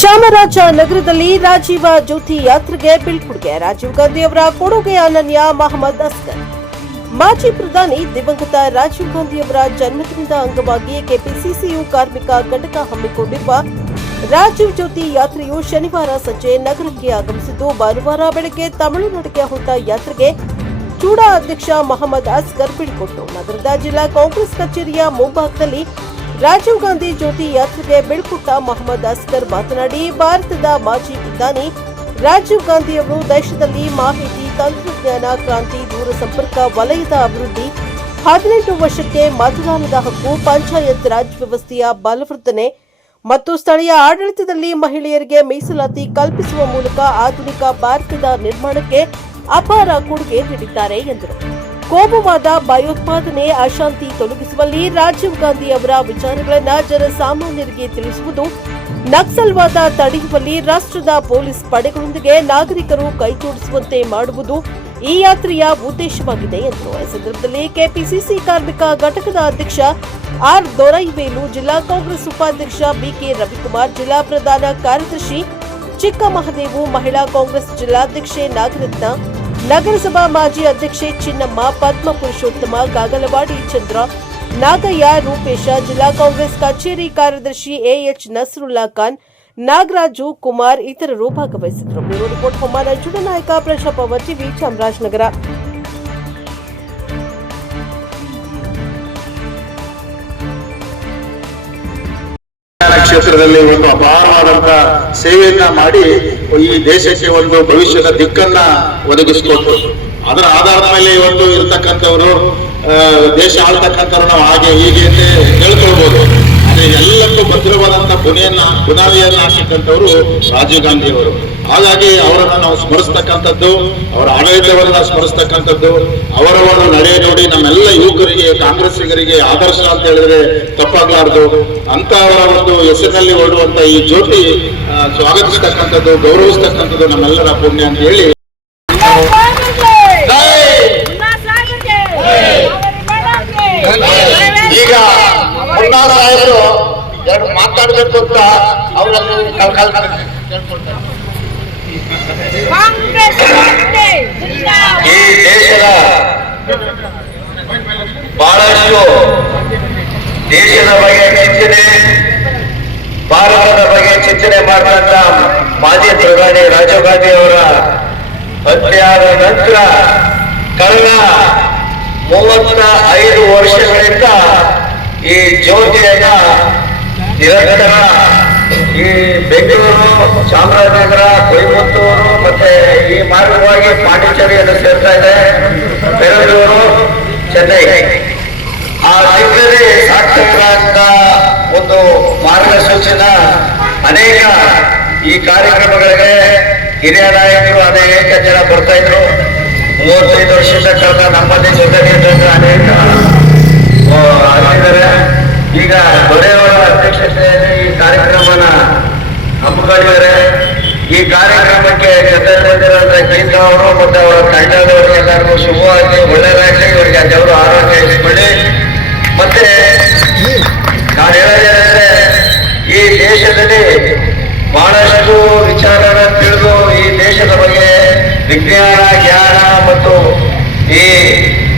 ಚಾಮರಾಜನಗರದಲ್ಲಿ ರಾಜೀವ ಜ್ಯೋತಿ ಯಾತ್ರೆಗೆ ಬೀಳ್ಕೊಡುಗೆ. ರಾಜೀವ್ ಗಾಂಧಿ ಅವರ ಕೊಡುಗೆ ಅನನ್ಯ. ಮಹಮ್ಮದ್ ಅಸ್ಗರ್. ಮಾಜಿ ಪ್ರಧಾನಿ ದಿವಂಗತ ರಾಜೀವ್ ಗಾಂಧಿ ಅವರ ಜನ್ಮದಿನದ ಅಂಗವಾಗಿ ಕೆಪಿಸಿಸಿಯು ಕಾರ್ಮಿಕ ಘಟಕ ಹಮ್ಮಿಕೊಂಡಿರುವ ರಾಜೀವ್ ಜ್ಯೋತಿ ಯಾತ್ರೆಯು ಶನಿವಾರ ಸಂಜೆ ನಗರಕ್ಕೆ ಆಗಮಿಸಿದ್ದು, ಭಾನುವಾರ ಬೆಳಗ್ಗೆ ತಮಿಳುನಾಡಿಗೆ ಹೊರಟ ಯಾತ್ರೆಗೆ ಚೂಡಾ ಅಧ್ಯಕ್ಷ ಮಹಮ್ಮದ್ ಅಸ್ಗರ್ ಬೀಳ್ಕೊಟ್ಟರು. ನಗರದ ಜಿಲ್ಲಾ ಕಾಂಗ್ರೆಸ್ ಕಚೇರಿಯ ಮುಂಭಾಗದಲ್ಲಿ ರಾಜೀವ್ ಗಾಂಧಿ ಜ್ಯೋತಿ ಯಾತ್ರೆಗೆ ಬೀಳ್ಕೊಟ್ಟ ಮಹಮ್ಮದ್ ಅಸ್ಗರ್ ಮಾತನಾಡಿ, ಭಾರತದ ಮಾಜಿ ಪ್ರಧಾನಿ ರಾಜೀವ್ ಗಾಂಧಿ ಅವರು ದೇಶದಲ್ಲಿ ಮಾಹಿತಿ ತಂತ್ರಜ್ಞಾನ ಕ್ರಾಂತಿ, ದೂರಸಂಪರ್ಕ ವಲಯದ ಅಭಿವೃದ್ಧಿ, 18 ವರ್ಷಕ್ಕೆ ಮತದಾನದ ಹಕ್ಕು, ಪಂಚಾಯತ್ ರಾಜ್ ವ್ಯವಸ್ಥೆಯ ಬಲವರ್ಧನೆ ಮತ್ತು ಸ್ಥಳೀಯ ಆಡಳಿತದಲ್ಲಿ ಮಹಿಳೆಯರಿಗೆ ಮೀಸಲಾತಿ ಕಲ್ಪಿಸುವ ಮೂಲಕ ಆಧುನಿಕ ಭಾರತದ ನಿರ್ಮಾಣಕ್ಕೆ ಅಪಾರ ಕೊಡುಗೆ ನೀಡಿದ್ದಾರೆ ಎಂದರು. ಕೋಮುವಾದ, ಭಯೋತ್ಪಾದನೆ, ಅಶಾಂತಿ ತೊಲಗಿಸುವಲ್ಲಿ ರಾಜೀವ್ ಗಾಂಧಿ ಅವರ ವಿಚಾರಗಳನ್ನು ಜನಸಾಮಾನ್ಯರಿಗೆ ತಿಳಿಸುವುದು, ನಕ್ಸಲ್ವಾದ ತಡೆಯುವಲ್ಲಿ ರಾಷ್ಟ್ರದ ಪೊಲೀಸ್ ಪಡೆಗಳೊಂದಿಗೆ ನಾಗರಿಕರು ಕೈಜೋಡಿಸುವಂತೆ ಮಾಡುವುದು ಈ ಯಾತ್ರೆಯ ಉದ್ದೇಶವಾಗಿದೆ ಎಂದರು. ಈ ಸಂದರ್ಭದಲ್ಲಿ ಕೆಪಿಸಿಸಿ ಕಾರ್ಮಿಕ ಘಟಕದ ಅಧ್ಯಕ್ಷ ಆರ್ ದೊರೈವೇಲು, ಜಿಲ್ಲಾ ಕಾಂಗ್ರೆಸ್ ಉಪಾಧ್ಯಕ್ಷ ಬಿಕೆ ರವಿಕುಮಾರ್, ಜಿಲ್ಲಾ ಪ್ರಧಾನ ಕಾರ್ಯದರ್ಶಿ ಚಿಕ್ಕಮಹದೇವು, ಮಹಿಳಾ ಕಾಂಗ್ರೆಸ್ ಜಿಲ್ಲಾಧ್ಯಕ್ಷೆ ನಾಗರತ್ನ, ನಗರಸಭಾ ಮಾಜಿ ಅಧ್ಯಕ್ಷೆ ಚಿನ್ನಮ್ಮ, ಪದ್ಮ ಪುರುಷೋತ್ತಮ, ಗಾಗಲವಾಡಿ ಚಂದ್ರ, ನಾಗಯ್ಯ, ರೂಪೇಶ, ಜಿಲ್ಲಾ ಕಾಂಗ್ರೆಸ್ ಕಚೇರಿ ಕಾರ್ಯದರ್ಶಿ ಎಎಚ್ ನಸರುಲ್ಲಾ ಖಾನ್, ನಾಗರಾಜು, ಕುಮಾರ್ ಇತರರು ಭಾಗವಹಿಸಿದರು. ಬ್ಯೂರೋ ರಿಪೋರ್ಟ್ ಹೊಮ್ಮ ನಂಜುಂಡ ನಾಯಕ, ಪ್ರಜಾಪವರ್ ಟಿವಿ, ಚಾಮರಾಜನಗರ. ಕ್ಷೇತ್ರದಲ್ಲಿ ಒಂದು ಅಪಾರವಾದಂತಹ ಸೇವೆಯನ್ನ ಮಾಡಿ ಈ ದೇಶಕ್ಕೆ ಒಂದು ಭವಿಷ್ಯದ ದಿಕ್ಕನ್ನ ಒದಗಿಸಿಕೊಟ್ರು. ಅದರ ಆಧಾರದ ಮೇಲೆ ಇವತ್ತು ಇರತಕ್ಕಂಥವ್ರು ದೇಶ ಆಳ್ತಕ್ಕಂಥವ್ರು ನಾವು ಹಾಗೆ ಹೀಗೆ ಅಂತ ಹೇಳ್ಕೊಳ್ಬಹುದು. ಆದ್ರೆ ಎಲ್ಲಕ್ಕೂ ಭದ್ರವಾದಂತಹ ಬುನಾದಿಯನ್ನ ಹಾಕಿದಂಥವ್ರು ರಾಜೀವ್ ಗಾಂಧಿ ಅವರು. ಹಾಗಾಗಿ ಅವರನ್ನ ನಾವು ಸ್ಮರಿಸ್ತಕ್ಕಂಥದ್ದು, ಅವರ ಆಡಳಿತವನ್ನ ಸ್ಮರಿಸ್ತಕ್ಕಂಥದ್ದು, ಅವರ ನಡೆ ನೋಡಿ ನಮ್ಮೆಲ್ಲ ಯುವಕರಿಗೆ, ಕಾಂಗ್ರೆಸ್ಸಿಗರಿಗೆ ಆದರ್ಶ ಅಂತ ಹೇಳಿದ್ರೆ ತಪ್ಪಾಗ್ಲಾರ್ದು. ಅಂತವರ ಒಂದು ಹೆಸರಿನಲ್ಲಿ ಹೊರಡುವಂತ ಈ ಜ್ಯೋತಿ ಸ್ವಾಗತಿಸ್ತಕ್ಕಂಥದ್ದು, ಗೌರವಿಸ್ತಕ್ಕಂಥದ್ದು ನಮ್ಮೆಲ್ಲರ ಪುಣ್ಯ ಅಂತ ಹೇಳಿ ಈಗ ಮುನ್ನಾರ್ ಸಾಹೇಬರು ಎರಡು ಮಾತಾಡಬೇಕು ಅಂತ ಅವರಲ್ಲಿ ಈ ದೇಶದ ಬಹಳಷ್ಟು ದೇಶದ ಬಗ್ಗೆ ಚಿಂತನೆ, ಭಾರತದ ಬಗ್ಗೆ ಚಿಂತನೆ ಮಾಡಿದಂತ ಮಾಜಿ ಪ್ರಧಾನಿ ರಾಜೀವ್ ಗಾಂಧಿ ಅವರ ಹತ್ಯೆಯಾದ ನಂತರ ಕಳೆದ 35 ವರ್ಷಗಳಿಂದ ಈ ಜ್ಯೋತಿಯನ್ನ ನಿರಂತರ ಈ ಬೆಂಗಳೂರು, ಚಾಮರಾಜನಗರ, ಕೊಯಮತ್ತೂರು ಮತ್ತೆ ಈ ಮಾರ್ಗವಾಗಿ ಪಾಂಡಿಚೇರಿಯನ್ನು ಸೇರ್ತಾ ಇದೆ, ಬೆಂಗಳೂರು, ಚೆನ್ನೈ. ಆ ದಿಕ್ಕಲ್ಲಿ ಸಾರ್ಥಕ ಒಂದು ಮಾರ್ಗಸೂಚಿನ ಅನೇಕ ಈ ಕಾರ್ಯಕ್ರಮಗಳಿಗೆ ಹಿರಿಯ ನಾಯಕರು ಅನೇಕ ಜನ ಬರ್ತಾ ಇದ್ರು. 35 ವರ್ಷದ ಕಾಲ ನಮ್ಮಲ್ಲಿ ಜೊತೆಗೆ ಅನೇಕ ಆಗಿದ್ದಾರೆ. ಈಗ ದೊರೆಯವರ ಅಧ್ಯಕ್ಷತೆಯಲ್ಲಿ ಈ ಕಾರ್ಯಕ್ರಮನ ಹಮ್ಮಿಕೊಂಡಿದ್ದಾರೆ. ಈ ಕಾರ್ಯಕ್ರಮಕ್ಕೆ ಜೊತೆಯಲ್ಲಿರುವಂತಹ ಗೀತಾ ಅವರು ಮತ್ತು ಅವರ ತಂಡದವರಿಗೆಲ್ಲರಿಗೂ ಶುಭವಾಗಿ ಒಳ್ಳೆಯದಾಗಲಿ, ಇವರಿಗೆ ದೇವರು ಆರೋಗ್ಯ ಇರಿಸಿಕೊಳ್ಳಿ. ಮತ್ತೆ ನಾನು ಹೇಳೋದೇನೆಂದ್ರೆ, ಈ ದೇಶದಲ್ಲಿ ಬಹಳಷ್ಟು ವಿಚಾರನ ತಿಳಿದು ಈ ದೇಶದ ಬಗ್ಗೆ ವಿಜ್ಞಾನ, ಜ್ಞಾನ ಮತ್ತು ಈ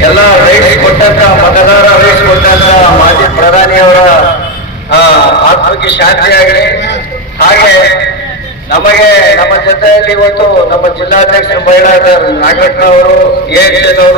ಎಲ್ಲ ರೈಟ್ಸ್ ಕೊಟ್ಟಂತ, ಮತದಾರ ರೈಟ್ಸ್ ಕೊಟ್ಟಂತ ಮಾಜಿ ಪ್ರಧಾನಿಯವರ ಆತ್ಮಕ್ಕೆ ಶಾಂತಿಯಾಗಲಿ. ಹಾಗೆ ನಮಗೆ ನಮ್ಮ ಜೊತೆಯಲ್ಲಿ ಇವತ್ತು ನಮ್ಮ ಜಿಲ್ಲಾಧ್ಯಕ್ಷ ಮಹಿಳಾ ನಾಗರತ್ನ ಅವರು, ಎಎಚ್ ಅವರು